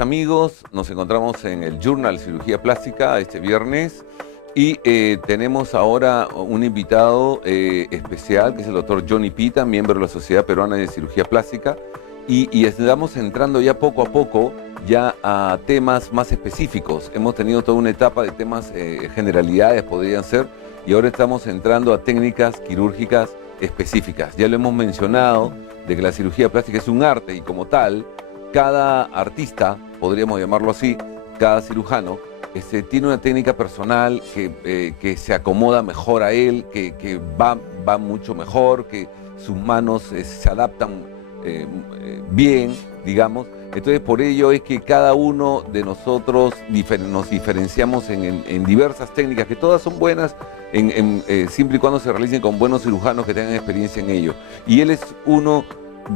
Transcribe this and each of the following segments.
amigos, nos encontramos en el Journal Cirugía Plástica este viernes y tenemos ahora un invitado especial que es el doctor Johnny Pita, miembro de la Sociedad Peruana de Cirugía Plástica y estamos entrando ya poco a poco ya a temas más específicos. Hemos tenido toda una etapa de temas generalidades podrían ser y ahora estamos entrando a técnicas quirúrgicas específicas. Ya lo hemos mencionado de que la cirugía plástica es un arte y como tal cada artista, podríamos llamarlo así, cada cirujano, tiene una técnica personal que se acomoda mejor a él, que va mucho mejor, que sus manos se adaptan bien, digamos. Entonces, por ello es que cada uno de nosotros nos diferenciamos en diversas técnicas, que todas son buenas, siempre y cuando se realicen con buenos cirujanos que tengan experiencia en ello. Y él es uno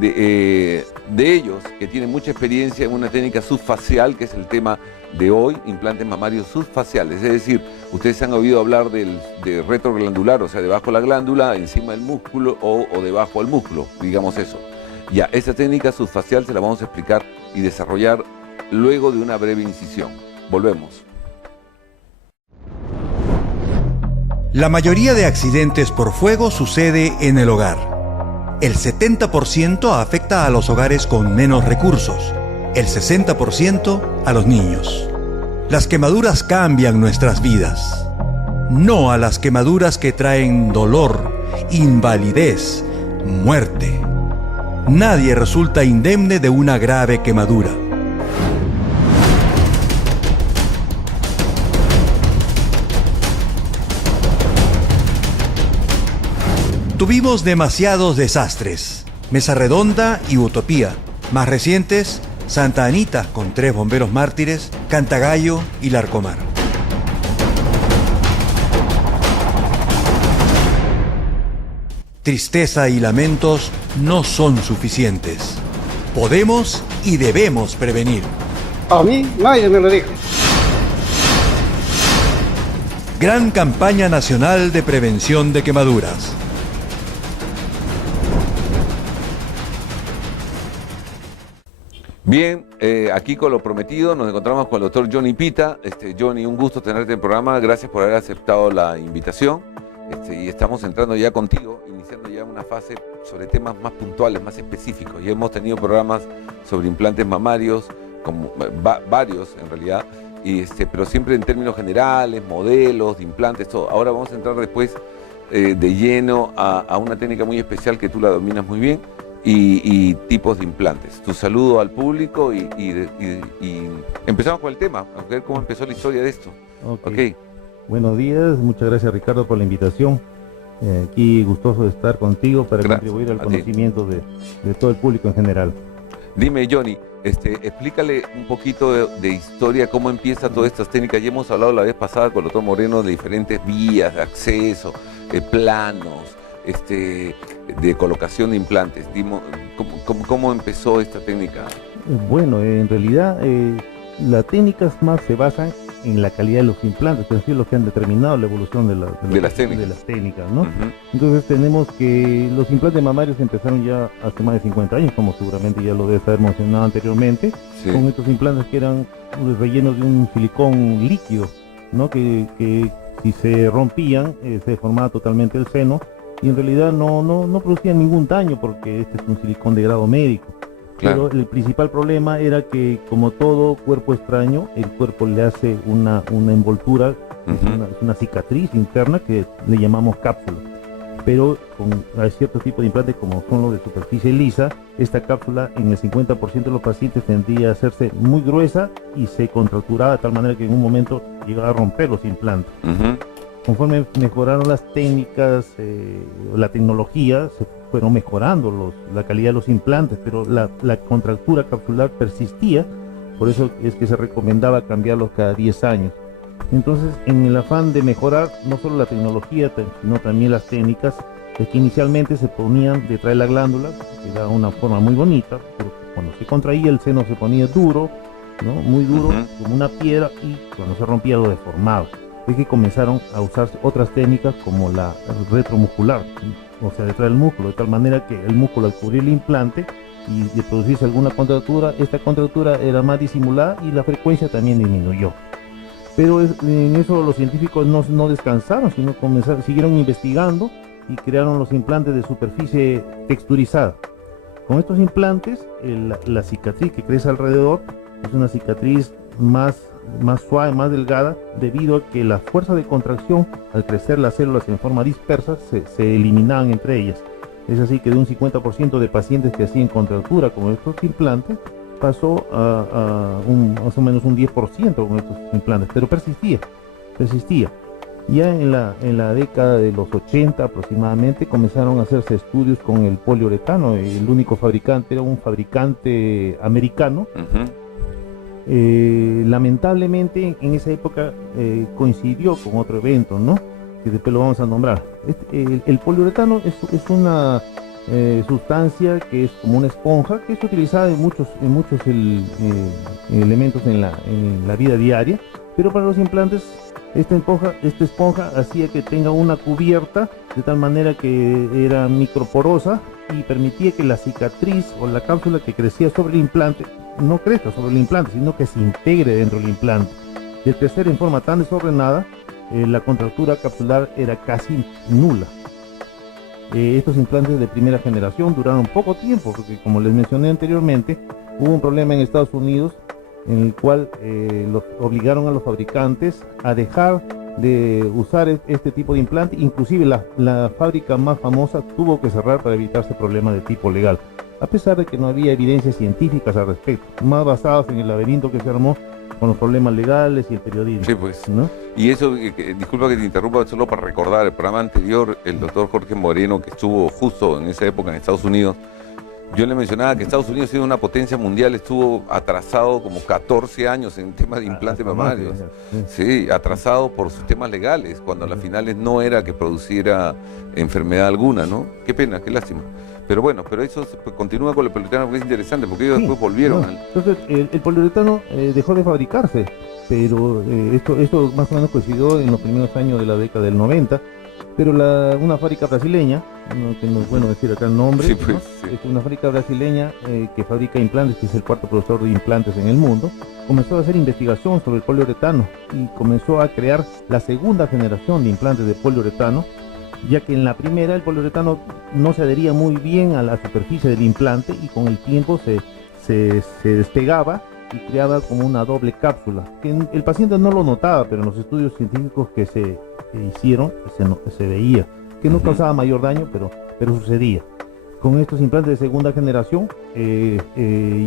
de ellos que tiene mucha experiencia en una técnica subfacial, que es el tema de hoy, implantes mamarios subfaciales. Es decir, ustedes han oído hablar de retroglandular, o sea, debajo de la glándula, encima del músculo o debajo del músculo, digamos eso. Ya, esa técnica subfacial se la vamos a explicar y desarrollar luego de una breve incisión. Volvemos. La mayoría de accidentes por fuego sucede en el hogar. El 70% afecta a los hogares con menos recursos, el 60% a los niños. Las quemaduras cambian nuestras vidas, no a las quemaduras que traen dolor, invalidez, muerte. Nadie resulta indemne de una grave quemadura. Tuvimos demasiados desastres. Mesa Redonda y Utopía. Más recientes, Santa Anita con 3 bomberos mártires, Cantagallo y Larcomar. Tristeza y lamentos no son suficientes. Podemos y debemos prevenir. A mí nadie me lo dijo. Gran campaña nacional de prevención de quemaduras. Bien, aquí con lo prometido nos encontramos con el doctor Johnny Pita. Johnny, un gusto tenerte en el programa, gracias por haber aceptado la invitación. Y estamos entrando ya contigo, iniciando ya una fase sobre temas más puntuales, más específicos. Ya hemos tenido programas sobre implantes mamarios, como, varios en realidad, pero siempre en términos generales, modelos de implantes, todo. Ahora vamos a entrar después de lleno a una técnica muy especial que tú la dominas muy bien. Y tipos de implantes. Tu saludo al público y empezamos con el tema, a ver cómo empezó la historia de esto. Okay. Buenos días, muchas gracias Ricardo por la invitación. Aquí gustoso de estar contigo para contribuir al conocimiento de todo el público en general. Dime Johnny, explícale un poquito de historia, cómo empieza todas estas técnicas. Ya hemos hablado la vez pasada con el doctor Moreno de diferentes vías de acceso, planos, de colocación de implantes. ¿Cómo empezó esta técnica? Bueno, en realidad las técnicas más se basan en la calidad de los implantes, que es lo que han determinado la evolución de las técnicas, ¿no? Entonces tenemos que los implantes mamarios empezaron ya hace más de 50 años, como seguramente ya lo debes haber mencionado anteriormente, con estos implantes que eran rellenos de un silicón líquido, ¿no? Que si se rompían se deformaba totalmente el seno y en realidad no producían ningún daño porque este es un silicón de grado médico. Claro. Pero el principal problema era que, como todo cuerpo extraño, el cuerpo le hace una envoltura, es una cicatriz interna que le llamamos cápsula. Pero hay ciertos tipos de implantes, como son los de superficie lisa, esta cápsula en el 50% de los pacientes tendría a hacerse muy gruesa y se contracturaba de tal manera que en un momento llegaba a romper los implantes. Conforme mejoraron las técnicas, la tecnología, se fueron mejorando la calidad de los implantes, pero la contractura capsular persistía, por eso es que se recomendaba cambiarlos cada 10 años. Entonces, en el afán de mejorar no solo la tecnología, sino también las técnicas, es que inicialmente se ponían detrás de la glándula, que da una forma muy bonita, pero cuando se contraía el seno se ponía duro, ¿no? Muy duro, como una piedra, y cuando se rompía lo deformaba. Es que comenzaron a usar otras técnicas como la retromuscular, o sea, detrás del músculo, de tal manera que el músculo al cubrir el implante y de producirse alguna contractura, esta contractura era más disimulada y la frecuencia también disminuyó. Pero en eso los científicos no descansaron, sino siguieron investigando y crearon los implantes de superficie texturizada. Con estos implantes, la cicatriz que crece alrededor es una cicatriz más suave, más delgada, debido a que la fuerza de contracción, al crecer las células en forma dispersa, se eliminaban entre ellas. Es así que de un 50% de pacientes que hacían contractura con estos implantes, pasó a más o menos un 10% con estos implantes, pero persistía. Ya en la década de los 80 aproximadamente comenzaron a hacerse estudios con el poliuretano. El único fabricante era un fabricante americano. Lamentablemente en esa época coincidió con otro evento, ¿no?, que después lo vamos a nombrar. El poliuretano es una sustancia que es como una esponja, que es utilizada en muchos elementos en la vida diaria, pero para los implantes esta esponja hacía que tenga una cubierta de tal manera que era microporosa y permitía que la cicatriz o la cápsula que crecía sobre el implante no crezca sobre el implante, sino que se integre dentro del implante. Y al crecer en forma tan desordenada, la contractura capsular era casi nula. Estos implantes de primera generación duraron poco tiempo, porque como les mencioné anteriormente, hubo un problema en Estados Unidos en el cual obligaron a los fabricantes a dejar de usar este tipo de implante. Inclusive la fábrica más famosa tuvo que cerrar para evitarse problemas de tipo legal, a pesar de que no había evidencias científicas al respecto, más basadas en el laberinto que se armó con los problemas legales y el periodismo. Sí, pues. ¿No? Y eso, disculpa que te interrumpa, solo para recordar, el programa anterior, el doctor Jorge Moreno, que estuvo justo en esa época en Estados Unidos, yo le mencionaba que Estados Unidos, siendo una potencia mundial, estuvo atrasado como 14 años en temas de implantes mamarios. Sí, atrasado por sus temas legales, cuando a las finales no era que produciera enfermedad alguna, ¿no? Qué pena, qué lástima. Pero bueno, pero eso continúa con el poliuretano, porque es interesante, porque ellos después volvieron. Entonces, el poliuretano dejó de fabricarse, pero esto más o menos coincidió en los primeros años de la década del 90, pero una fábrica brasileña, que no es bueno decir acá el nombre, sí, pues, ¿no? Sí. Es una fábrica brasileña que fabrica implantes, que es el cuarto productor de implantes en el mundo, comenzó a hacer investigación sobre el poliuretano y comenzó a crear la segunda generación de implantes de poliuretano, ya que en la primera el poliuretano no se adhería muy bien a la superficie del implante y con el tiempo se despegaba y creaba como una doble cápsula, que el paciente no lo notaba, pero en los estudios científicos que se hicieron se veía que no causaba mayor daño, pero sucedía. Con estos implantes de segunda generación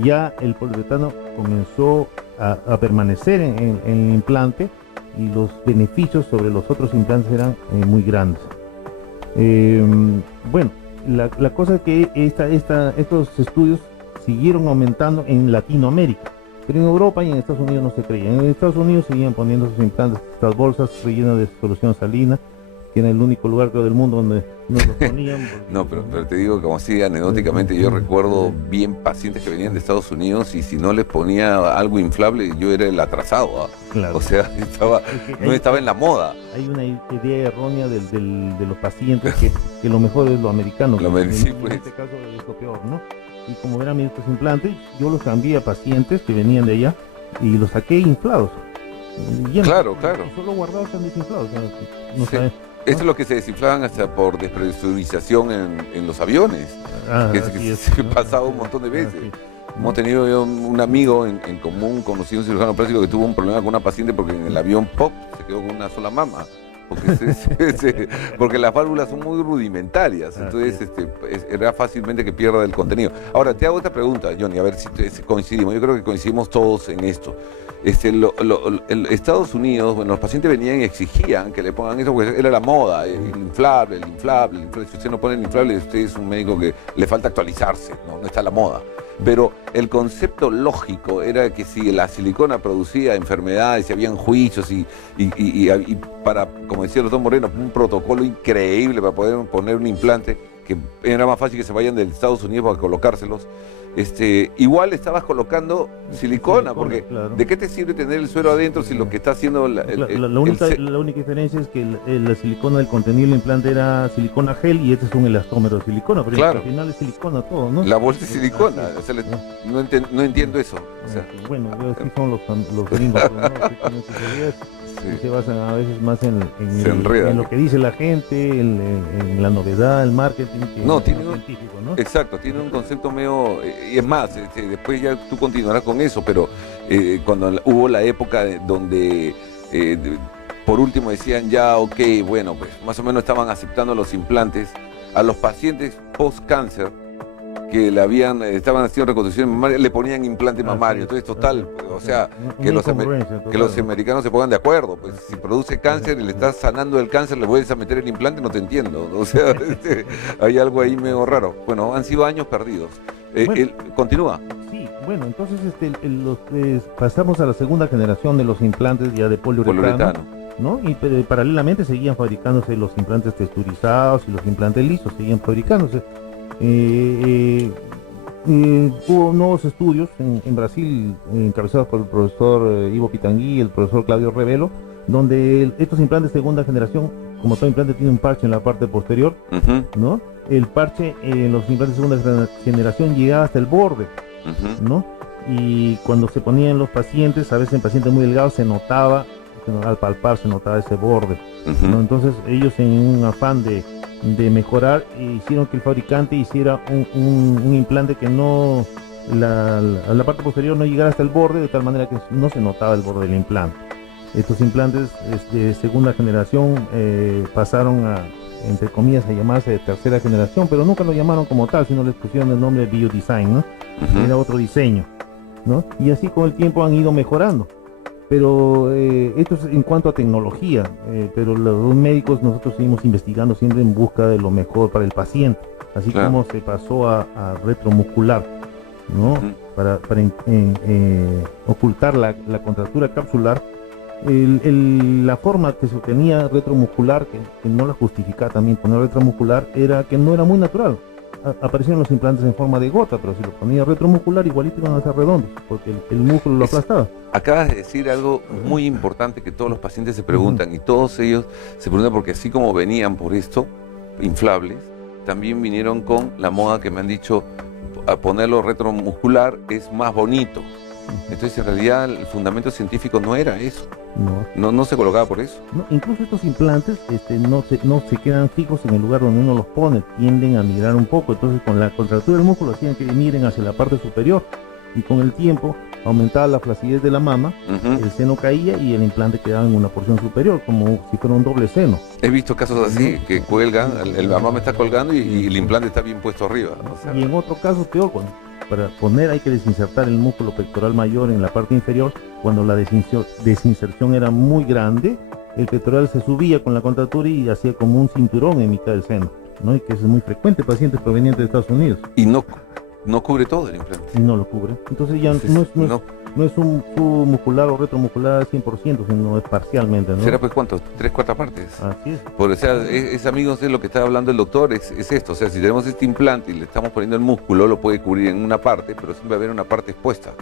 ya el poliuretano comenzó a permanecer en el implante y los beneficios sobre los otros implantes eran muy grandes. Bueno, la cosa es que estos estudios siguieron aumentando en Latinoamérica, pero en Europa y en Estados Unidos no se creían. En Estados Unidos seguían poniendo sus implantes, estas bolsas rellenas de solución salina, que era el único lugar, creo, del mundo donde no los ponían. No, pero te digo, como así anecdóticamente, yo recuerdo bien pacientes que venían de Estados Unidos y si no les ponía algo inflable, yo era el atrasado, ¿eh? Claro. O sea, no estaba en la moda. Hay una idea errónea de los pacientes que lo mejor es lo americano. Sí, en este caso es lo peor, ¿no? Y como eran estos implantes, yo los cambié a pacientes que venían de allá y los saqué inflados. Claro. Y solo guardados están desinflados. O sea, no sí. sabes. Esto es lo que se desinflaban hasta por despresurización en los aviones, que se pasaba un montón de veces. Sí. Hemos tenido un amigo en común, conocido, un cirujano plástico, que tuvo un problema con una paciente porque en el avión se quedó con una sola mama. Porque las válvulas son muy rudimentarias, entonces era fácilmente que pierda el contenido. Ahora, te hago otra pregunta, Johnny, a ver si coincidimos. Yo creo que coincidimos todos en esto. Estados Unidos, bueno, los pacientes venían y exigían que le pongan eso porque era la moda, el inflable. Si usted no pone el inflable, usted es un médico que le falta actualizarse, no está a la moda. Pero el concepto lógico era que si la silicona producía enfermedades, si habían juicios y para, como decía el doctor Moreno, un protocolo increíble para poder poner un implante que era más fácil que se vayan de Estados Unidos para colocárselos. Igual estabas colocando silicona, porque claro. ¿De qué te sirve tener el suero adentro si lo que está haciendo la única diferencia es que la silicona del contenido del implante era silicona gel y este es un elastómero de silicona, pero claro. Al final es silicona todo, ¿no? La bolsa es silicona, o sea, no entiendo eso. O sea, bueno, así son los gringos, ¿no? Sí. Se basan a veces más en lo que dice la gente, en la novedad, el marketing, tiene científico, ¿no? Exacto, tiene un concepto medio, y es más, después ya tú continuarás con eso, pero cuando hubo la época donde por último decían ya, ok, bueno, pues más o menos estaban aceptando los implantes a los pacientes post-cáncer, que estaban haciendo reconstrucción mamaria, le ponían implante mamario. Entonces, total, o sea, que los americanos se pongan de acuerdo. Pues si produce cáncer y le estás sanando el cáncer, le vuelves a meter el implante, no te entiendo. O sea, hay algo ahí medio raro. Bueno, han sido años perdidos. Continúa. Sí, bueno, entonces pasamos a la segunda generación de los implantes ya de poliuretano. ¿No? Y paralelamente seguían fabricándose los implantes texturizados y los implantes lisos, seguían fabricándose. Hubo nuevos estudios en Brasil encabezados por el profesor Ivo Pitangui y el profesor Claudio Revelo, donde estos implantes de segunda generación, como todo implante tiene un parche en la parte posterior, ¿no? El parche en los implantes de segunda generación llegaba hasta el borde, ¿no? Y cuando se ponían los pacientes, a veces en pacientes muy delgados se notaba, al palpar se notaba ese borde, ¿no? Entonces ellos, en un afán de mejorar, hicieron que el fabricante hiciera un implante que no, la parte posterior no llegara hasta el borde, de tal manera que no se notaba el borde del implante. Estos implantes de segunda generación pasaron entre comillas, a llamarse de tercera generación, pero nunca lo llamaron como tal, sino les pusieron el nombre de Biodesign, ¿no? Era otro diseño, ¿no? Y así con el tiempo han ido mejorando. Pero esto es en cuanto a tecnología, pero los médicos nosotros seguimos investigando siempre en busca de lo mejor para el paciente, así claro. Como se pasó a retromuscular, ¿no? Para ocultar la contractura capsular, la forma que se obtenía retromuscular, que no la justificaba también poner retromuscular, era que no era muy natural. Aparecieron los implantes en forma de gota, pero si lo ponía retromuscular igualito iban a ser redondos, porque el músculo lo aplastaba. Acabas de decir algo muy importante que todos los pacientes se preguntan, y todos ellos se preguntan porque así como venían por esto, inflables, también vinieron con la moda que me han dicho, a ponerlo retromuscular es más bonito. Entonces en realidad el fundamento científico no era eso. No se colocaba por eso. No, incluso estos implantes no se quedan fijos en el lugar donde uno los pone, tienden a migrar un poco. Entonces con la contractura del músculo hacían que migren hacia la parte superior, y con el tiempo aumentaba la flacidez de la mama, el seno caía y el implante quedaba en una porción superior, como si fuera un doble seno. He visto casos así, que cuelgan, la mama está colgando y el implante está bien puesto arriba. O sea, y en otro caso peor, para poner hay que desinsertar el músculo pectoral mayor en la parte inferior. Cuando la desinserción era muy grande, el pectoral se subía con la contractura y hacía como un cinturón en mitad del seno, ¿no? Y que es muy frecuente en pacientes provenientes de Estados Unidos. Y no cubre todo el implante. Y no lo cubre. Entonces ya no es un submuscular o retromuscular al 100%, sino es parcialmente, ¿no? ¿Será pues cuánto? ¿3/4 partes? Así es. O sea, amigos, es lo que está hablando el doctor, es esto. O sea, si tenemos este implante y le estamos poniendo el músculo, lo puede cubrir en una parte, pero siempre va a haber una parte expuesta.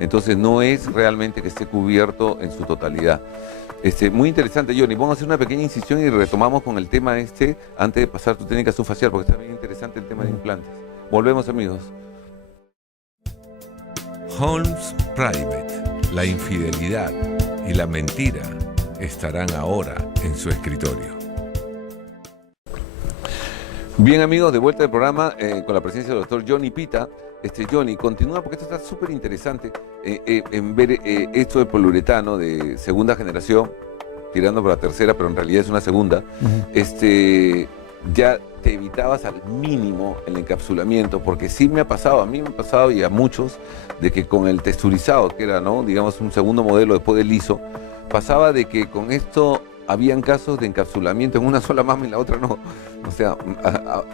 Entonces no es realmente que esté cubierto en su totalidad. Muy interesante, Johnny. Vamos a hacer una pequeña incisión y retomamos con el tema antes de pasar tu técnica subfacial, porque está bien interesante el tema de implantes. Volvemos, amigos. Holmes Private, la infidelidad y la mentira estarán ahora en su escritorio. Bien, amigos, de vuelta al programa con la presencia del doctor Johnny Pita. Johnny, continúa porque esto está súper interesante en ver esto de poliuretano de segunda generación, tirando por la tercera, pero en realidad es una segunda. Ya te evitabas al mínimo el encapsulamiento, porque sí me ha pasado, a mí me ha pasado y a muchos, de que con el texturizado, que era, ¿no?, digamos, un segundo modelo después del liso, pasaba de que con esto habían casos de encapsulamiento en una sola mama y en la otra no. O sea,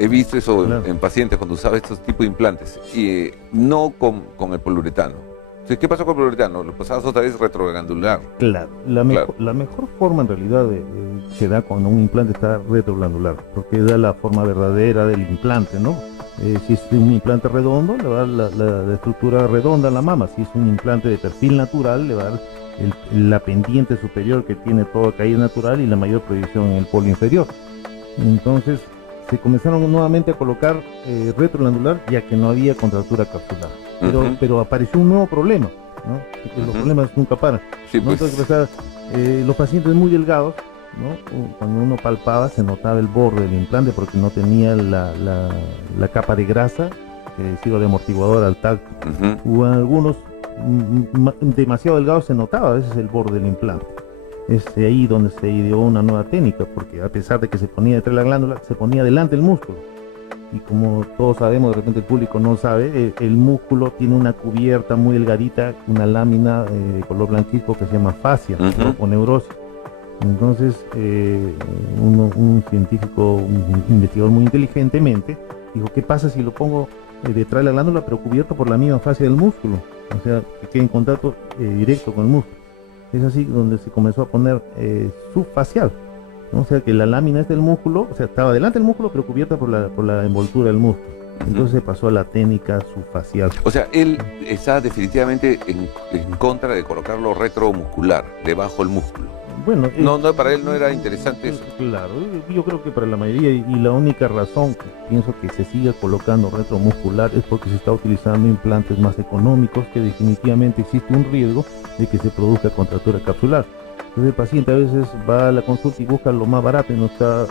he visto eso en pacientes cuando usaba estos tipos de implantes, y no con el poliuretano. Entonces, ¿qué pasó con el poliuretano? Lo pasabas otra vez retroglandular. Claro, la mejor forma en realidad se da cuando un implante está retroglandular, porque da la forma verdadera del implante, ¿no? Si es un implante redondo, le va a dar la estructura redonda a la mama. Si es un implante de perfil natural, le va a dar la pendiente superior que tiene toda caída natural y la mayor proyección en el polo inferior. Entonces, se comenzaron nuevamente a colocar retroglandular, ya que no había contractura capsular. Pero apareció un nuevo problema, ¿no? Porque los problemas nunca paran. Sí, ¿no? pues. Entonces, los pacientes muy delgados, ¿no? Cuando uno palpaba se notaba el borde del implante porque no tenía la capa de grasa que sirve de amortiguador al tacto. Hubo algunos demasiado delgados, se notaba a veces el borde del implante. Es ahí donde se ideó una nueva técnica, porque a pesar de que se ponía detrás de la glándula, se ponía delante el músculo. Y como todos sabemos, de repente el público no sabe, el músculo tiene una cubierta muy delgadita, una lámina de color blanquizco que se llama fascia, ¿no? O neurosis. Entonces, un científico, un investigador muy inteligentemente, dijo, ¿qué pasa si lo pongo detrás de la glándula pero cubierto por la misma fascia del músculo? O sea, que quede en contacto directo con el músculo. Es así donde se comenzó a poner subfacial, ¿no? O sea, que la lámina es del músculo, o sea, estaba delante del músculo pero cubierta por la envoltura del músculo. Entonces se pasó a la técnica subfacial. O sea, él está definitivamente en contra de colocarlo retromuscular, debajo del músculo. Bueno, no, para él no era interesante eso. Claro, yo creo que para la mayoría, y la única razón que pienso que se siga colocando retromuscular es porque se está utilizando implantes más económicos, que definitivamente existe un riesgo de que se produzca contractura capsular. Entonces el paciente a veces va a la consulta y busca lo más barato y no está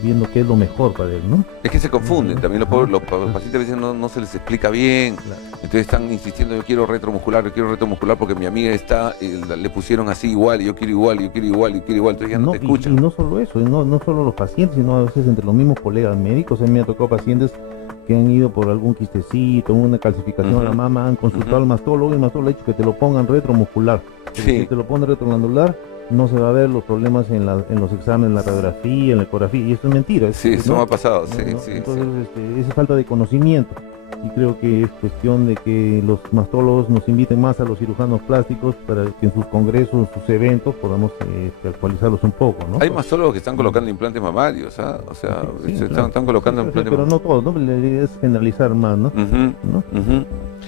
viendo qué es lo mejor para él, ¿no? Es que se confunden, también los pacientes a veces no se les explica bien, entonces están insistiendo, yo quiero retromuscular porque mi amiga le pusieron así igual, y yo quiero igual, entonces ya no te escuchan. Y no solo eso, no solo los pacientes, sino a veces entre los mismos colegas médicos. A mí me ha tocado pacientes que han ido por algún quistecito, una calcificación a la mama, han consultado al mastólogo y el mastólogo le ha dicho que te lo pongan retromuscular. Si te lo ponen retroglandular, no se va a ver los problemas en los exámenes, en la radiografía, en la ecografía, y eso es mentira. Sí, eso me ha pasado, sí. Entonces, es falta de conocimiento, y creo que es cuestión de que los mastólogos nos inviten más a los cirujanos plásticos para que en sus congresos, sus eventos, podamos actualizarlos un poco, ¿no? Hay mastólogos que están colocando implantes mamarios, ¿ah? O sea, están colocando implantes pero no todos, ¿no? La idea es generalizar más, ¿no?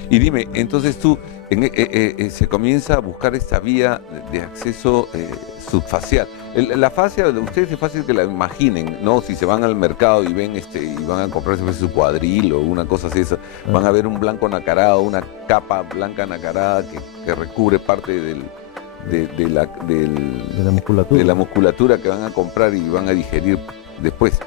Y dime, entonces tú, se comienza a buscar esta vía de acceso subfacial. La fascia, ustedes es fácil que la imaginen, ¿no? Si se van al mercado y ven y van a comprarse su cuadril o una cosa así, van a ver un blanco nacarado, una capa blanca nacarada que recubre parte de la musculatura que van a comprar y van a digerir después.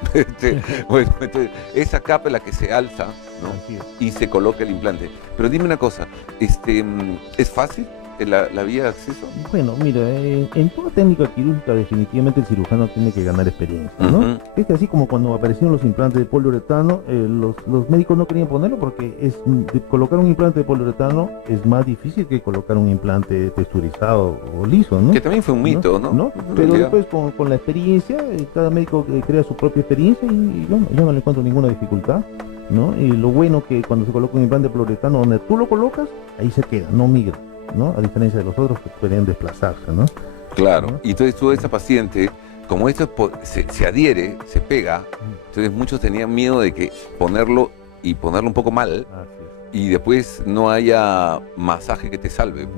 Bueno, entonces, esa capa es la que se alza, ¿no? Y se coloca el implante. Pero dime una cosa, ¿es fácil la vía de acceso? Bueno, mira, en toda técnica quirúrgica definitivamente el cirujano tiene que ganar experiencia, ¿no? Es que así como cuando aparecieron los implantes de poliuretano, los médicos no querían ponerlo porque colocar un implante de poliuretano es más difícil que colocar un implante texturizado o liso, ¿no? Que también fue un mito, ¿no? Pero después con la experiencia, cada médico crea su propia experiencia y yo no le encuentro ninguna dificultad, ¿no? Y lo bueno que cuando se coloca un implante de poliuretano, donde tú lo colocas, ahí se queda, no migra, ¿no? A diferencia de los otros que pueden desplazarse, ¿no? Claro, ¿no? Y entonces tú, esa paciente, como esto se adhiere, se pega, entonces muchos tenían miedo de que ponerlo un poco mal y después no haya masaje que te salve,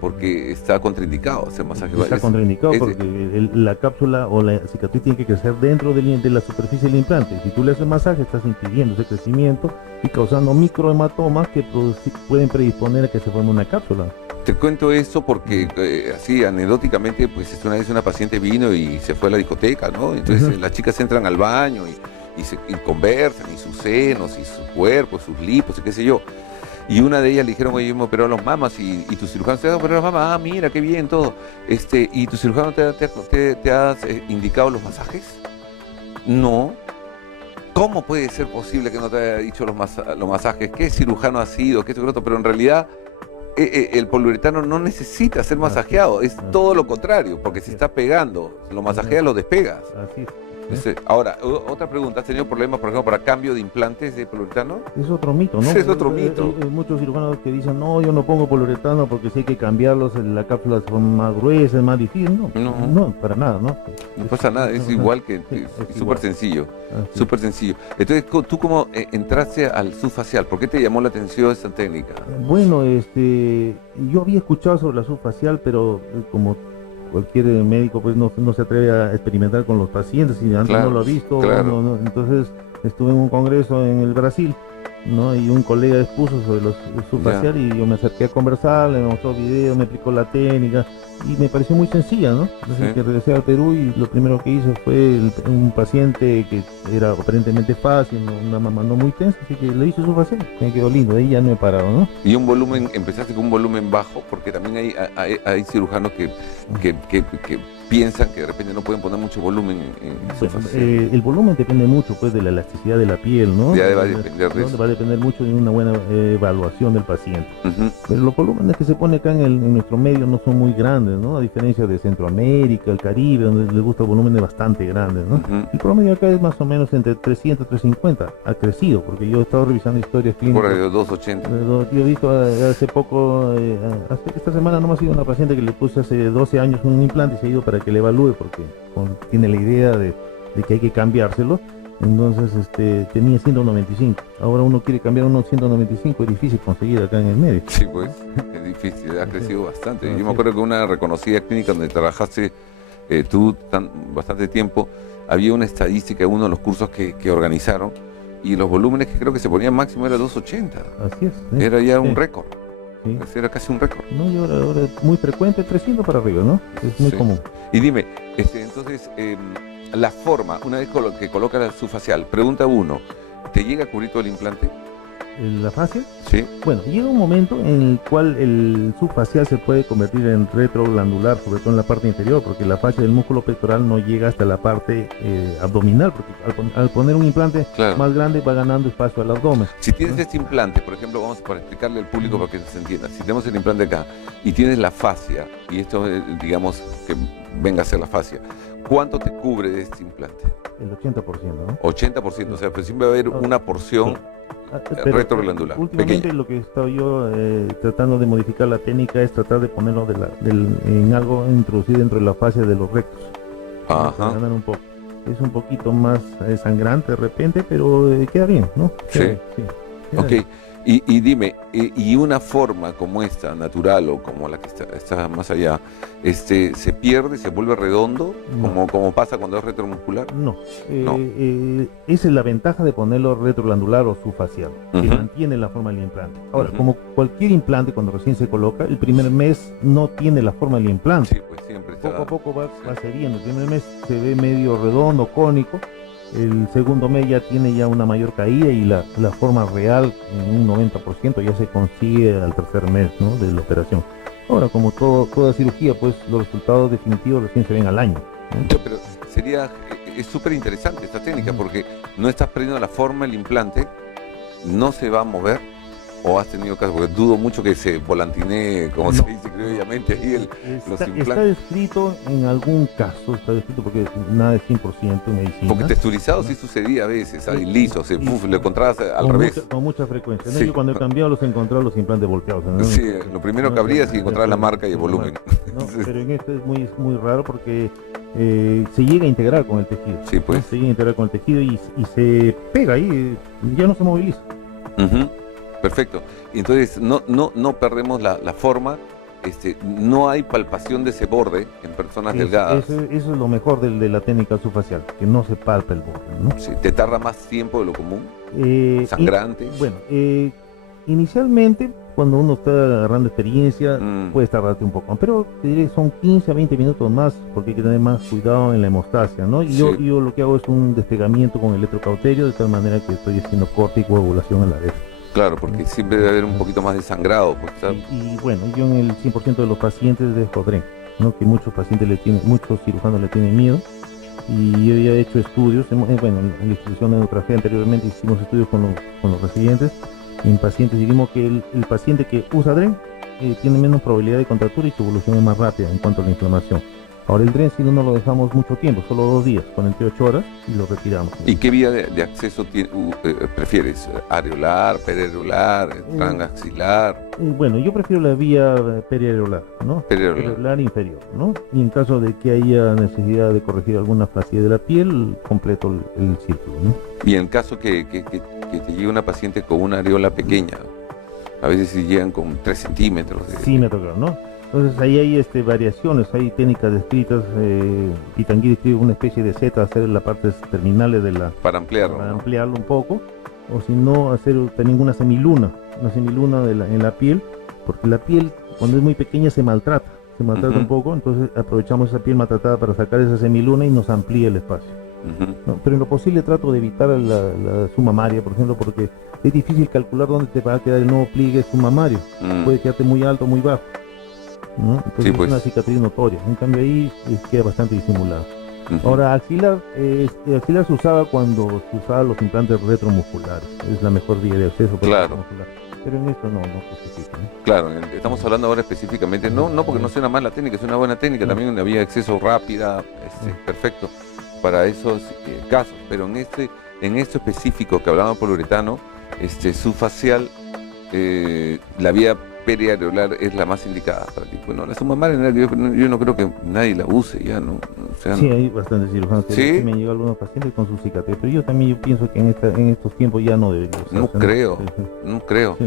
porque está contraindicado hacer masaje. Está contraindicado porque la cápsula o la cicatriz tiene que crecer dentro de la superficie del implante. Si tú le haces masaje, estás impidiendo ese crecimiento y causando microhematomas que pueden predisponer a que se forme una cápsula. Te cuento eso porque así anecdóticamente, pues una vez una paciente vino y se fue a la discoteca, ¿no? Entonces las chicas entran al baño y conversan, y sus senos, y su cuerpo, sus lipos, y qué sé yo. Y una de ellas le dijeron, oye, me operó los mamas, y tu cirujano te ha operado los mamas, mira, qué bien, todo. ¿Y tu cirujano te ha indicado los masajes? No. ¿Cómo puede ser posible que no te haya dicho los masajes? ¿Qué cirujano ha sido? ¿Qué secreto? Pero en realidad el poliuretano no necesita ser masajeado, es todo lo contrario, porque se está pegando, lo masajeas, lo despegas. Así es. Ahora, otra pregunta, ¿has tenido problemas, por ejemplo, para cambio de implantes de poliuretano? Es otro mito, ¿no? Es otro mito. Muchos cirujanos que dicen, no, yo no pongo poliuretano porque si hay que cambiarlos, la cápsula son más gruesa, es más difícil. No, para nada, ¿no? No pasa nada, es igual que es súper sencillo, súper sencillo. Entonces, ¿tú cómo entraste al subfacial? ¿Por qué te llamó la atención esta técnica? Bueno, yo había escuchado sobre la subfacial, pero como cualquier médico pues no se atreve a experimentar con los pacientes y antes no lo ha visto, entonces estuve en un congreso en el Brasil, ¿no? Y un colega expuso sobre los subfacial y yo me acerqué a conversar, le mostró videos, me explicó la técnica y me pareció muy sencilla, ¿no? Entonces que regresé al Perú y lo primero que hice fue un paciente que era aparentemente fácil, una mamá no muy tensa, así que le hice subfacial, me quedó lindo, de ahí ya no he parado, ¿no? Y un volumen, empezaste con un volumen bajo, porque también hay cirujanos que piensan que de repente no pueden poner mucho volumen en subfacial. El volumen depende mucho pues de la elasticidad de la piel, ¿no? Ya va a depender de eso. Va a depender mucho de una buena evaluación del paciente. Pero los volúmenes que se pone acá en nuestro medio no son muy grandes, ¿no? A diferencia de Centroamérica, el Caribe, donde les gusta volúmenes bastante grandes, ¿no? El promedio acá es más o menos entre 300 y 350. Ha crecido, porque yo he estado revisando historias clínicas. Por ahí de 280. Yo he visto hace poco, esta semana nomás ha sido una paciente que le puse hace 12 años un implante y se ha ido para que le evalúe, porque tiene la idea de que hay que cambiárselo. Entonces tenía 195, ahora uno quiere cambiar unos 195, es difícil conseguir acá en el medio. Sí, pues, es difícil, ha crecido bastante. Yo me acuerdo que una reconocida clínica donde trabajaste tú bastante tiempo, había una estadística en uno de los cursos que organizaron, y los volúmenes que creo que se ponían máximo era 280. Así es. Era ya un récord. Sí. Era casi un récord. No, y ahora es muy frecuente, 300 para arriba, ¿no? Es muy común. Y dime, entonces, la forma, una vez que colocas la subfacial, pregunta uno, ¿te llega a cubrir todo el implante? ¿La fascia? Sí. Bueno, llega un momento en el cual el subfacial se puede convertir en retroglandular, sobre todo en la parte inferior, porque la fascia del músculo pectoral no llega hasta la parte abdominal, porque al poner un implante más grande va ganando espacio al abdomen. Si tienes este implante, por ejemplo, vamos para explicarle al público para que se entienda, si tenemos el implante acá y tienes la fascia, y esto digamos que venga a ser la fascia, ¿cuánto te cubre de este implante? El 80%, ¿no? 80%, o sea, pues siempre va a haber una porción retroglandular. Últimamente pequeña. Lo que he estado yo tratando de modificar la técnica es tratar de ponerlo en algo introducido dentro de la fascia de los rectos. Ajá. Un poco. Es un poquito más sangrante de repente, pero queda bien, ¿no? Sí. Ok. Bien. Y dime, y una forma como esta, natural o como la que está más allá, ¿se pierde, se vuelve redondo, como pasa cuando es retromuscular? No. Esa es la ventaja de ponerlo retroglandular o subfacial, que mantiene la forma del implante. Ahora, como cualquier implante cuando recién se coloca, el primer mes no tiene la forma del implante. Sí, pues siempre está. Poco a poco va cediendo. El primer mes se ve medio redondo, cónico. El segundo mes ya tiene una mayor caída y la forma real en un 90% ya se consigue al tercer mes, ¿no? De la operación. Ahora, como toda cirugía, pues los resultados definitivos recién se ven al año, ¿no? Pero es súper interesante esta técnica porque no estás perdiendo la forma del implante, no se va a mover. ¿O has tenido casos? Porque dudo mucho que se volantinee, como se dice criollamente, ahí los implantes. Está descrito en algún caso, porque nada es 100% en medicina. Porque texturizado sí sucedía a veces, lisos, lo encontrabas al revés. Con mucha frecuencia. ¿No? Yo cuando he cambiado los he encontrado los implantes volteados, ¿no? Sí, lo primero que abrías y encontrabas la marca y el volumen. No, pero en esto es muy raro porque se llega a integrar con el tejido. Sí, pues. Se llega a integrar con el tejido y se pega ahí, ya no se moviliza. Perfecto. Entonces no perdemos la forma, no hay palpación de ese borde en personas delgadas. Eso es lo mejor de la técnica subfacial, que no se palpa el borde, ¿no? Sí, ¿te tarda más tiempo de lo común? ¿Sangrante? Inicialmente, cuando uno está agarrando experiencia, puede tardarte un poco, pero te diré son 15 a 20 minutos más, porque hay que tener más cuidado en la hemostasia, ¿no? Y yo lo que hago es un despegamiento con electrocauterio, de tal manera que estoy haciendo corte y coagulación a la vez. Claro, porque siempre debe haber un poquito más de sangrado. Y bueno, yo en el 100% de los pacientes dejo dren, ¿no? Que muchos cirujanos le tienen miedo. Y yo ya he hecho estudios, en la institución de Neutrafea anteriormente hicimos estudios con los residentes. Y en pacientes dijimos que el paciente que usa dren tiene menos probabilidad de contractura y su evolución es más rápida en cuanto a la inflamación. Ahora el dren si no lo dejamos mucho tiempo, solo 2 días, 48 horas y lo retiramos. ¿Y qué vía de acceso prefieres? ¿Areolar, periareolar, transaxilar? Bueno, yo prefiero la vía periareolar, ¿no? Periareolar inferior, ¿no? Y en caso de que haya necesidad de corregir alguna flacidez de la piel, completo el círculo, ¿no? Y en caso que te llegue una paciente con una areola pequeña, a veces si llegan con 3 centímetros. Sí, me toca, ¿no? Entonces ahí hay variaciones, hay técnicas descritas, Pitangui describe una especie de Z, hacer las partes terminales de la... Para ampliarlo. Para ampliarlo un poco, o si no, hacer también una semiluna en la piel, porque la piel cuando es muy pequeña se maltrata un poco, entonces aprovechamos esa piel maltratada para sacar esa semiluna y nos amplía el espacio. ¿No? Pero en lo posible trato de evitar la sumamaria, por ejemplo, porque es difícil calcular dónde te va a quedar el nuevo pliegue sumamario, puede quedarte muy alto o muy bajo, ¿no? Entonces sí, pues, es una cicatriz notoria, en cambio ahí queda bastante disimulado. Ahora, axilar se usaba cuando se usaban los implantes retromusculares, es la mejor vía de acceso para el retromuscular. Pero en esto no justifica, ¿no? Claro, estamos hablando ahora específicamente, no porque no sea una mala técnica, es una buena técnica, también una vía de acceso rápida, perfecto para esos casos, pero en esto específico que hablaba poliuretano, subfacial, la vía periareolar es la más indicada para ti. Bueno, la sumamaria yo no creo que nadie la use ya, ¿no? O sea, sí, hay bastantes cirujanos que ¿sí? Me han llegado algunos pacientes con su cicatriz, pero yo pienso que en estos tiempos ya no debería usarse. No creo. Sí.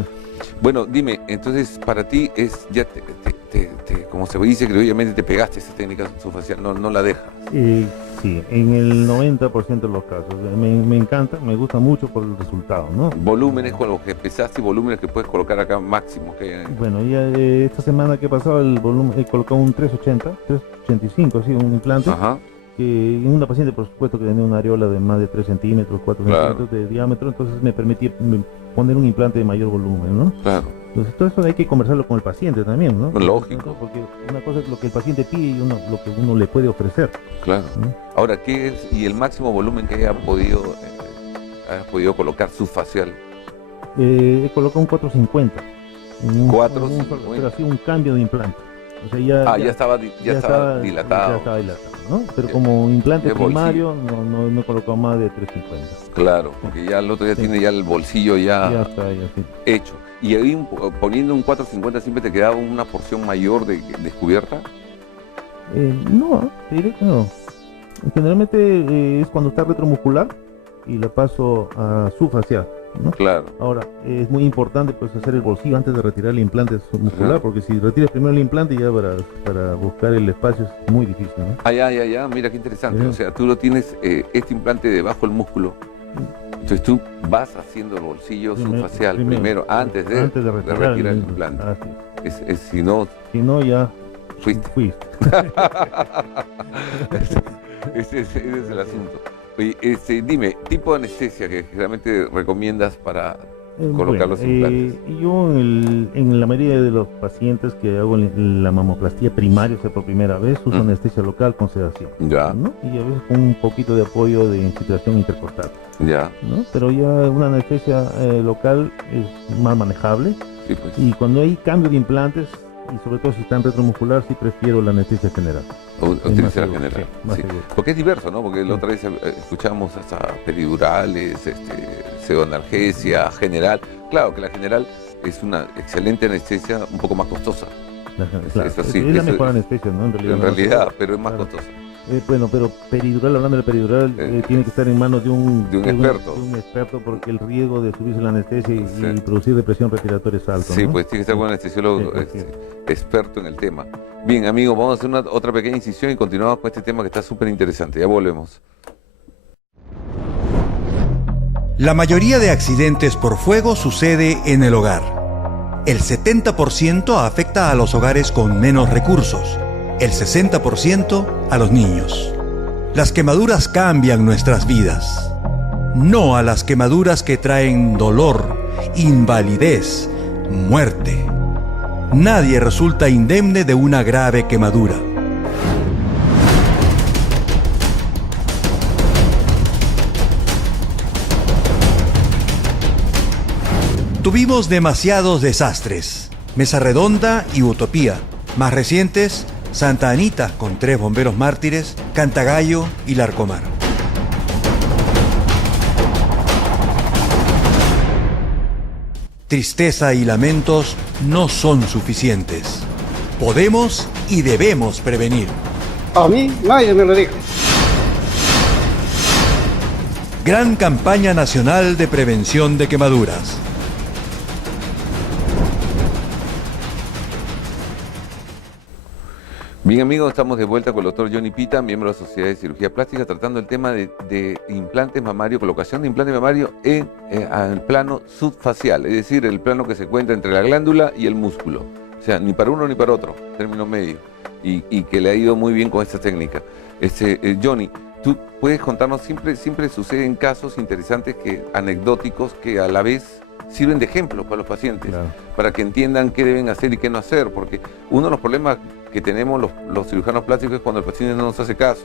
Bueno, dime, entonces para ti es ya como se dice, que obviamente te pegaste esa técnica subfacial, no la dejas. Sí, en el 90% de los casos. Me encanta, me gusta mucho por el resultado, ¿no? Volúmenes con los que empezaste y volúmenes que puedes colocar acá máximo. Bueno, ya esta semana que he pasado el volumen, he colocado un 385, así, un implante. Ajá. Que en una paciente, por supuesto, que tenía una areola de más de 3 centímetros, 4 centímetros de diámetro, entonces me permitía poner un implante de mayor volumen, ¿no? Claro. Entonces todo eso hay que conversarlo con el paciente también, ¿no? Lógico. Porque una cosa es lo que el paciente pide y lo que uno le puede ofrecer. Claro. ¿No? Ahora, ¿qué es y el máximo volumen que hayas podido colocar subfacial? He colocado un 450. 450. Pero así un cambio de implante. O sea, ya estaba dilatado. Ya estaba dilatado, ¿no? Pero como implante primario no he colocado más de 350. Claro, porque ya el otro ya tiene ya el bolsillo ya está, hecho. Y ahí poniendo un 450 siempre te quedaba una porción mayor de descubierta. No, te diré que no. Generalmente es cuando está retromuscular y la paso a subfacial, ¿no? Claro. Ahora, es muy importante pues hacer el bolsillo antes de retirar el implante muscular, porque si retiras primero el implante ya para buscar el espacio es muy difícil, ¿no? Ya, mira qué interesante. O sea, tú lo tienes, este implante debajo del músculo. Entonces tú vas haciendo el bolsillo subfacial primero antes de retirar el implante. Si no ya fuiste. Ese es el asunto. Oye, dime, tipo de anestesia que generalmente recomiendas para colocar los implantes. Yo en la mayoría de los pacientes que hago la mamoplastía primaria, o sea, por primera vez, uso anestesia local con sedación, ¿no? Y a veces con un poquito de apoyo de infiltración intercostal, ¿no? Pero ya una anestesia local es más manejable, sí, pues. Y cuando hay cambio de implantes, y sobre todo si están retromuscular, sí prefiero la anestesia general. Utilizar la general, sí. Porque es diverso, ¿no? Porque la otra vez escuchamos hasta peridurales, pseudoanalgesia general. Claro que la general es una excelente anestesia, un poco más costosa. Es la mejor anestesia, ¿no? En realidad, pero es más costosa. Bueno, pero peridural, hablando del peridural, tiene que estar en manos de un experto. De un experto, porque el riesgo de subirse la anestesia y producir depresión respiratoria es alto, sí, ¿no? Pues tiene que ser un anestesiólogo experto en el tema. Bien, amigos, vamos a hacer otra pequeña incisión y continuamos con este tema que está súper interesante. Ya volvemos. La mayoría de accidentes por fuego sucede en el hogar. El 70% afecta a los hogares con menos recursos. El 60% a los niños. Las quemaduras cambian nuestras vidas. No a las quemaduras que traen dolor, invalidez, muerte. Nadie resulta indemne de una grave quemadura. Tuvimos demasiados desastres. Mesa Redonda y Utopía. Más recientes, Santa Anita con 3 bomberos mártires, Cantagallo y Larcomar. Tristeza y lamentos no son suficientes. Podemos y debemos prevenir. A mí nadie me lo dijo. Gran campaña nacional de prevención de quemaduras. Bien amigos, estamos de vuelta con el doctor Johnny Pita, miembro de la Sociedad de Cirugía Plástica, tratando el tema de implantes mamarios, colocación de implante mamario en el plano subfacial, es decir, el plano que se encuentra entre la glándula y el músculo. O sea, ni para uno ni para otro, término medio, y que le ha ido muy bien con esta técnica. Johnny, tú puedes contarnos, siempre suceden casos interesantes, anecdóticos, que a la vez sirven de ejemplo para los pacientes, claro, para que entiendan qué deben hacer y qué no hacer, porque uno de los problemas que tenemos los cirujanos plásticos es cuando el paciente no nos hace caso,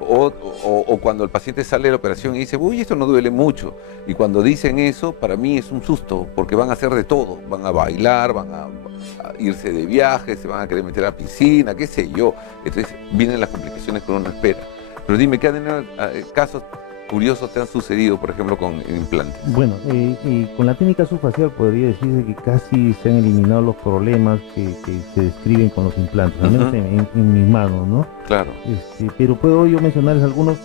o cuando el paciente sale de la operación y dice, uy, esto no duele mucho, y cuando dicen eso, para mí es un susto, porque van a hacer de todo, van a bailar, van a irse de viaje, se van a querer meter a la piscina, qué sé yo, entonces vienen las complicaciones que uno no espera. Pero dime, ¿qué casos curiosos te han sucedido, por ejemplo, con implantes? Bueno, con la técnica subfacial podría decirse que casi se han eliminado los problemas que se describen con los implantes, al menos en mis manos, ¿no? Claro. Pero puedo yo mencionarles algunos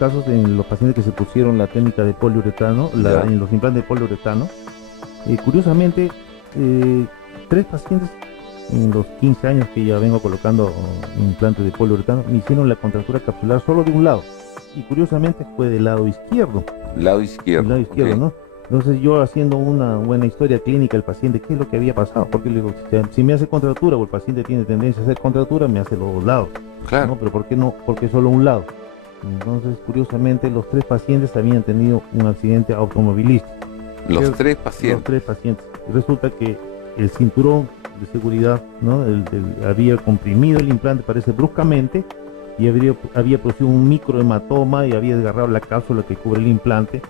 casos en los pacientes que se pusieron la técnica de poliuretano, en los implantes de poliuretano. Curiosamente, 3 pacientes en los 15 años que ya vengo colocando implantes de poliuretano me hicieron la contractura capsular solo de un lado. Y curiosamente fue del lado izquierdo. Lado izquierdo. El lado izquierdo, okay, ¿no? Entonces yo haciendo una buena historia clínica al paciente, ¿qué es lo que había pasado? Porque le digo, si me hace contractura o el paciente tiene tendencia a hacer contractura, me hace los 2 lados. Claro. ¿No? Pero ¿por qué no? Porque solo un lado. Entonces, curiosamente, los 3 pacientes habían tenido un accidente automovilístico. Los 3 pacientes. Los 3 pacientes. Resulta que el cinturón de seguridad, ¿no? Había comprimido el implante, parece bruscamente, y había producido un microhematoma y había desgarrado la cápsula que cubre el implante,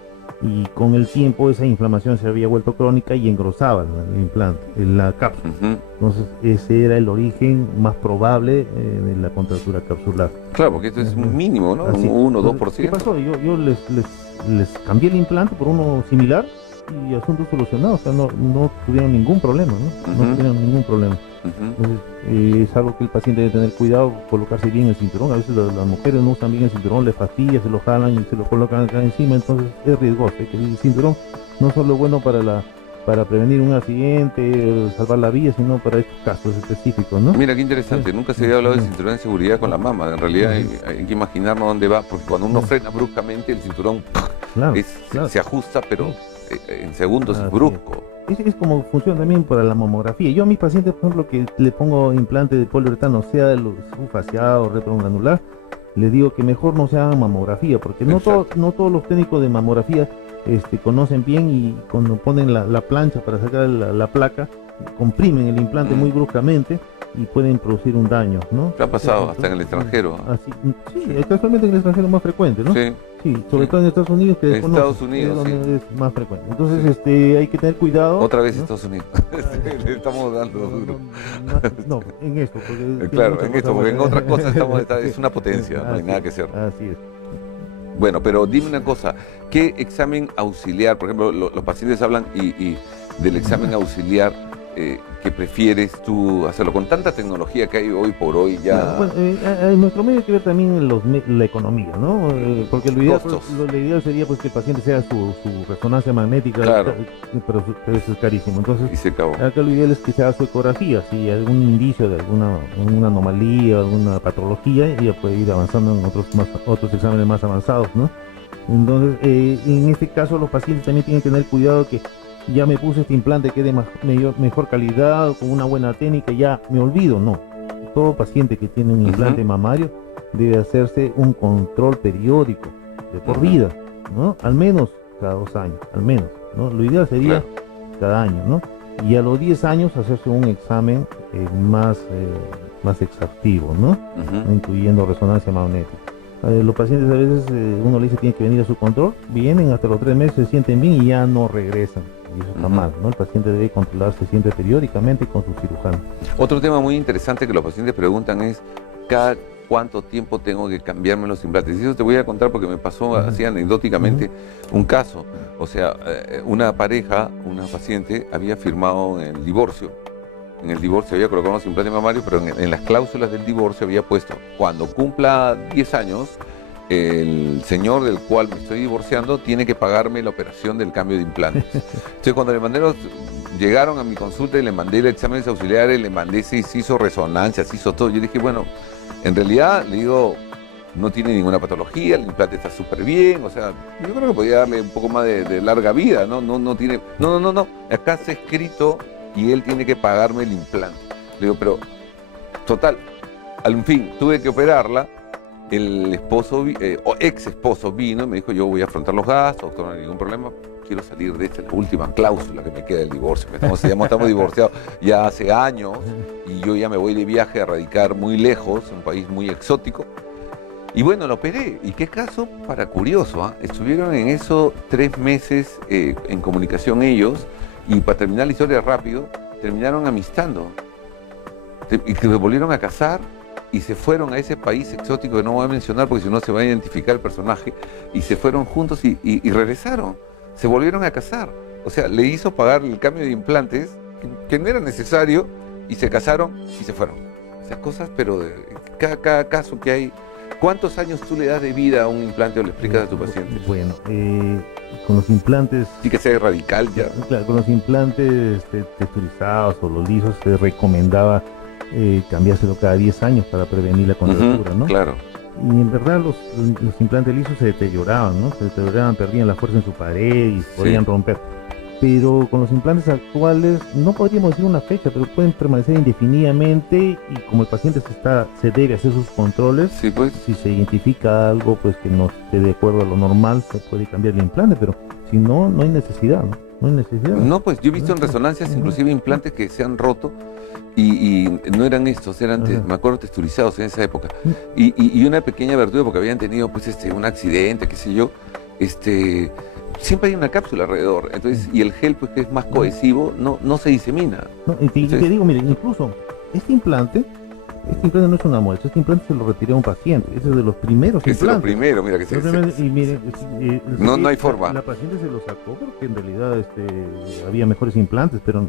y con el tiempo esa inflamación se había vuelto crónica y engrosaba el implante, la cápsula. Entonces ese era el origen más probable de la contractura capsular. Claro, porque esto es un mínimo, ¿no? Un 1 o 2%. ¿Qué pasó? Yo les cambié el implante por uno similar y asunto solucionado, o sea, no tuvieron ningún problema, ¿no? No tuvieron ningún problema. Entonces, es algo que el paciente debe tener cuidado, colocarse bien el cinturón. A veces las mujeres no usan bien el cinturón, les fastidia, se lo jalan y se lo colocan acá encima, entonces es riesgoso. Que el cinturón no solo es bueno para prevenir un accidente, salvar la vida, sino para estos casos específicos, ¿no? Mira, qué interesante, nunca se había hablado del cinturón de seguridad con la mama. En realidad hay que imaginarnos dónde va, porque cuando uno frena bruscamente, el cinturón se ajusta, pero en segundos es brusco. Es como funciona también para la mamografía. Yo a mis pacientes, por ejemplo, que le pongo implante de poliuretano, sea de subfacial o retrogranular, les digo que mejor no se hagan mamografía, porque no todos los técnicos de mamografía conocen bien, y cuando ponen la plancha para sacar la placa, comprimen el implante muy bruscamente y pueden producir un daño, ¿no? ¿Qué ha pasado hasta en el extranjero? Sí, casualmente en el extranjero es más frecuente, ¿no? Sí, sobre todo en Estados Unidos, que en Estados Unidos es más frecuente. Entonces hay que tener cuidado. Otra vez, ¿no? Estados Unidos. Le estamos dando duro. No, en esto. Porque claro, en esto, porque en otras cosas es una potencia, no hay nada que hacer. Así es. Bueno, pero dime una cosa, ¿qué examen auxiliar? Por ejemplo, los pacientes hablan y del examen auxiliar que prefieres tú hacerlo con tanta tecnología que hay hoy por hoy ya. Bueno, en nuestro medio hay que ver también la economía, ¿no? Porque lo ideal sería pues que el paciente sea su resonancia magnética, claro, pero eso es carísimo. Entonces, y se acabó. Acá lo ideal es que sea su ecografía, si hay algún indicio de alguna anomalía, alguna patología, ya puede ir avanzando en otros exámenes más avanzados, ¿no? Entonces, en este caso los pacientes también tienen que tener cuidado que ya me puse este implante que es de mejor calidad, con una buena técnica, ya me olvido. No, todo paciente que tiene un implante mamario debe hacerse un control periódico de por vida, ¿no? Al menos cada 2 años, al menos, ¿no? Lo ideal sería cada año, ¿no? Y a los 10 años hacerse un examen más exhaustivo, ¿no? Incluyendo resonancia magnética. Los pacientes a veces uno le dice tiene que venir a su control, vienen hasta los 3 meses, se sienten bien y ya no regresan. y eso está mal, ¿no? El paciente debe controlarse siempre periódicamente con su cirujano. Otro tema muy interesante que los pacientes preguntan es cada cuánto tiempo tengo que cambiarme los implantes. Y eso te voy a contar porque me pasó así anecdóticamente un caso. O sea, una pareja, una paciente, había firmado en el divorcio. En el divorcio había colocado unos implantes mamarios, pero en las cláusulas del divorcio había puesto, cuando cumpla 10 años, el señor del cual me estoy divorciando tiene que pagarme la operación del cambio de implantes. Entonces, cuando le mandé llegaron a mi consulta y le mandé los exámenes auxiliares, le mandé si se hizo resonancia, se hizo todo. Yo dije, bueno, en realidad, le digo, no tiene ninguna patología, el implante está súper bien, o sea, yo creo que podía darle un poco más de larga vida, ¿no? No tiene, no, acá está escrito y él tiene que pagarme el implante. Le digo, pero, total, al fin, tuve que operarla, el esposo, o ex esposo vino y me dijo, yo voy a afrontar los gastos, doctor, no hay ningún problema, quiero salir de esta, la última cláusula que me queda del divorcio. Estamos divorciados ya hace años y yo ya me voy de viaje a radicar muy lejos, un país muy exótico. Y bueno, lo operé. Y qué caso para curioso, ¿eh? Estuvieron en eso 3 meses en comunicación ellos y para terminar la historia rápido, terminaron amistando. Y se volvieron a casar y se fueron a ese país exótico que no voy a mencionar porque si no se va a identificar el personaje. Y se fueron juntos y regresaron. Se volvieron a casar. O sea, le hizo pagar el cambio de implantes que no era necesario y se casaron y se fueron. O sea, cosas, pero cada caso que hay. ¿Cuántos años tú le das de vida a un implante o le explicas a tu paciente? Bueno, con los implantes... Sí que sea radical ya. Claro, con los implantes texturizados o los lisos se recomendaba cambiárselo cada 10 años para prevenir la contractura, ¿no? Claro. Y en verdad los implantes lisos se deterioraban, ¿no? Se deterioraban, perdían la fuerza en su pared y podían romper. Pero con los implantes actuales no podríamos decir una fecha, pero pueden permanecer indefinidamente y como el paciente se debe hacer sus controles, sí, pues. Si se identifica algo pues que no esté de acuerdo a lo normal, se puede cambiar el implante, pero si no, no hay necesidad, ¿no? No hay necesidad. No, pues yo he visto en resonancias inclusive implantes que se han roto y no eran estos, eran, me acuerdo, texturizados en esa época. Y una pequeña abertura porque habían tenido pues un accidente, qué sé yo, siempre hay una cápsula alrededor, entonces, y el gel pues que es más cohesivo, no se disemina. No, y te digo, mire, incluso este implante no es una muestra, este implante se lo retiré a un paciente, ese es de los primeros implantes. Es lo primero, mira que y mire, no hay forma. La paciente se lo sacó porque en realidad había mejores implantes, pero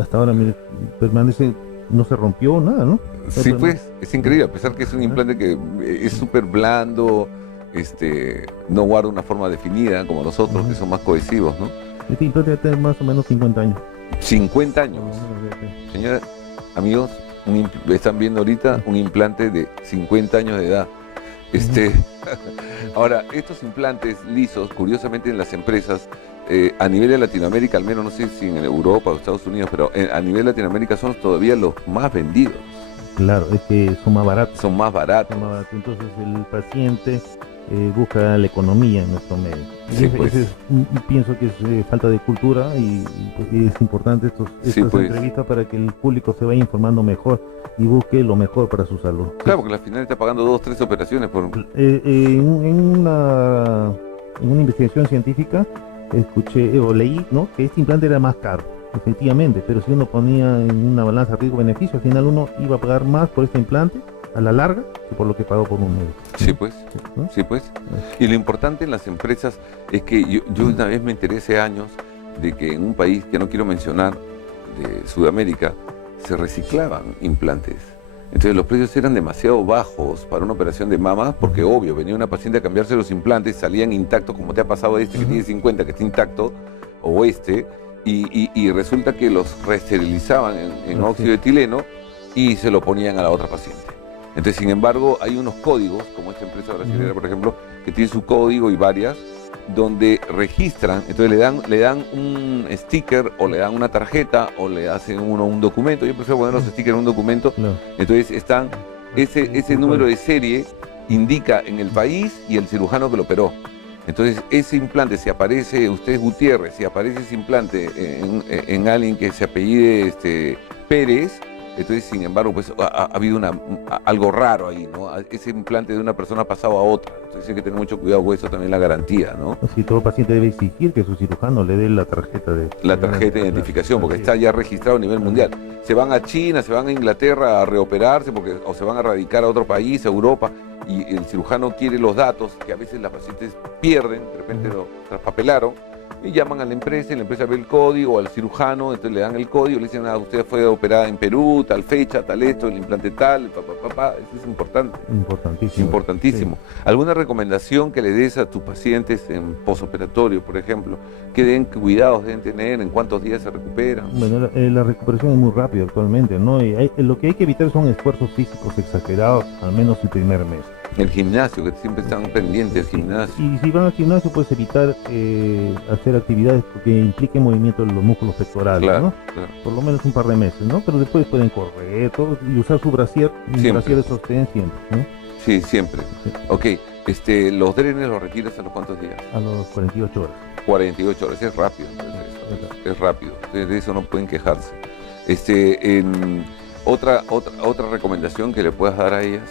hasta ahora mire, permanece, no se rompió nada, ¿no? Sí, pues, es increíble, a pesar que es un implante que es súper blando, no guarda una forma definida como los otros, que son más cohesivos, ¿no? Este implante va a tener más o menos 50 años. 50 años. Señora, amigos, están viendo ahorita un implante de 50 años de edad. Ahora, estos implantes lisos, curiosamente en las empresas, a nivel de Latinoamérica, al menos no sé si en Europa o Estados Unidos, pero a nivel de Latinoamérica son todavía los más vendidos. Claro, es que son más baratos. Son más baratos. Entonces el paciente busca la economía en nuestro medio. Sí, pues. Pienso que es falta de cultura y es importante estas entrevistas para que el público se vaya informando mejor y busque lo mejor para su salud. Claro, porque al final está pagando 2 o 3 operaciones por... En una investigación científica escuché o leí, ¿no?, que este implante era más caro, efectivamente, pero si uno ponía en una balanza riesgo-beneficio, al final uno iba a pagar más por este implante a la larga que por lo que pagó por un médico. Sí, pues. ¿No? Sí, pues. Y lo importante en las empresas es que yo una vez me enteré hace años de que en un país que no quiero mencionar, de Sudamérica, se reciclaban implantes. Entonces los precios eran demasiado bajos para una operación de mama, porque obvio, venía una paciente a cambiarse los implantes, salían intactos, como te ha pasado que tiene 50, que está intacto, o y resulta que los reesterilizaban en óxido de etileno y se lo ponían a la otra paciente. Entonces, sin embargo, hay unos códigos, como esta empresa brasileña, por ejemplo, que tiene su código y varias, donde registran, entonces le dan un sticker o le dan una tarjeta o le hacen un documento. Yo prefiero poner los stickers en un documento. No. Entonces están, ese número de serie indica en el país y el cirujano que lo operó. Entonces ese implante, si aparece, usted es Gutiérrez, si aparece ese implante en alguien que se apellide Pérez, Entonces, sin embargo, pues ha habido algo raro ahí, ¿no? Ese implante de una persona ha pasado a otra. Entonces hay que tener mucho cuidado con eso, también la garantía, ¿no? Sí, todo paciente debe exigir que su cirujano le dé la tarjeta de identificación, porque está ya registrado a nivel mundial. Se van a China, se van a Inglaterra a reoperarse, o se van a radicar a otro país, a Europa, y el cirujano quiere los datos que a veces las pacientes pierden, de repente lo traspapelaron, y llaman a la empresa, y la empresa ve el código, al cirujano, entonces le dan el código, le dicen, usted fue operada en Perú, tal fecha, tal esto, el implante tal, eso es importante. Importantísimo. Importantísimo. Sí. ¿Alguna recomendación que le des a tus pacientes en posoperatorio, por ejemplo? ¿Qué cuidados deben tener? ¿En cuántos días se recuperan? Bueno, la recuperación es muy rápida actualmente, ¿no? Y lo que hay que evitar son esfuerzos físicos exagerados, al menos el primer mes. El gimnasio, que siempre están pendientes del gimnasio. Y si van al gimnasio, puedes evitar hacer actividades que impliquen movimiento de los músculos pectorales, claro, ¿no? Claro. Por lo menos un par de meses, ¿no? Pero después pueden correr todo, y usar su brasier, un brasier de sostén siempre, ¿no? Sí, siempre. Sí. Ok, ¿los drenes los retiras a los cuántos días? A los 48 horas. 48 horas, es rápido, es rápido, de eso no pueden quejarse. Otra recomendación que le puedas dar a ellas.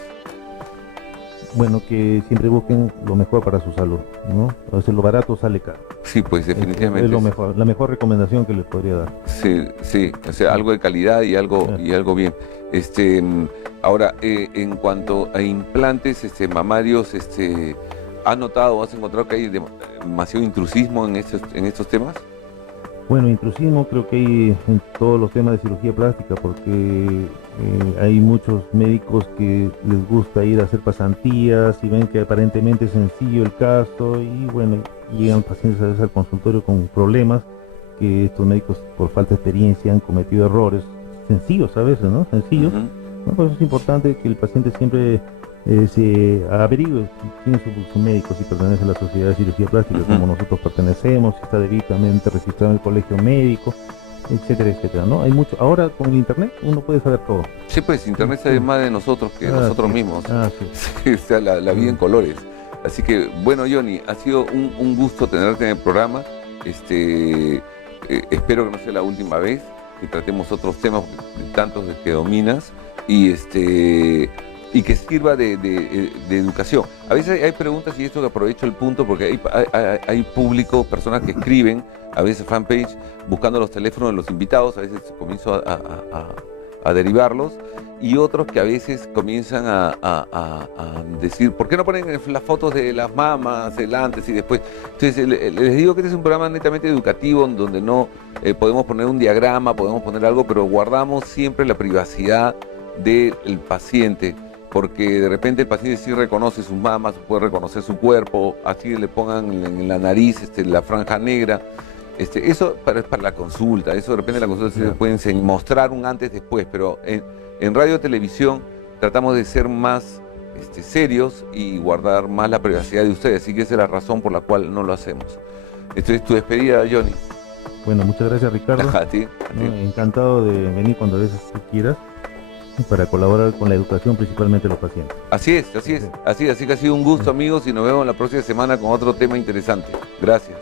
Bueno, que siempre busquen lo mejor para su salud, ¿no? A veces lo barato sale caro. Sí, pues definitivamente. Es lo mejor, la mejor recomendación que les podría dar. Sí, o sea, algo de calidad y algo bien. Ahora, en cuanto a implantes mamarios, ¿has encontrado que hay demasiado intrusismo en estos temas? Bueno, intrusismo creo que hay en todos los temas de cirugía plástica, porque hay muchos médicos que les gusta ir a hacer pasantías y ven que aparentemente es sencillo el caso, y bueno, llegan pacientes a veces al consultorio con problemas que estos médicos por falta de experiencia han cometido errores sencillos a veces, ¿no? Sencillos. ¿No? Por eso es importante que el paciente siempre se averigüe quién es su médico, si pertenece a la Sociedad de Cirugía Plástica, como nosotros pertenecemos, si está debidamente registrado en el colegio médico, etcétera, etcétera, ¿no? Hay mucho. Ahora con el internet uno puede saber todo. Sí, pues internet sabe más de nosotros que nosotros mismos. Sí. O sea, la vida en colores. Así que, bueno, Johnny, ha sido un gusto tenerte en el programa. Espero que no sea la última vez, que tratemos otros temas tantos de que dominas, y que sirva de educación. A veces hay preguntas, y esto que aprovecho el punto, porque hay público, personas que escriben, a veces fanpage, buscando los teléfonos de los invitados, a veces comienzo a derivarlos, y otros que a veces comienzan a decir, ¿por qué no ponen las fotos de las mamas, el antes y después? Entonces les digo que este es un programa netamente educativo, en donde no podemos poner un diagrama, podemos poner algo, pero guardamos siempre la privacidad del paciente, porque de repente el paciente sí reconoce sus mamas, puede reconocer su cuerpo, así le pongan en la nariz la franja negra. Eso es para la consulta, eso de repente la consulta se pueden mostrar un antes después, pero en radio y televisión tratamos de ser más serios y guardar más la privacidad de ustedes, así que esa es la razón por la cual no lo hacemos. Esto es tu despedida, Johnny. Bueno, muchas gracias, Ricardo. A ti. Encantado de venir cuando a veces tú quieras, para colaborar con la educación, principalmente de los pacientes. Así es. Así que ha sido un gusto, amigos, y nos vemos la próxima semana con otro tema interesante. Gracias.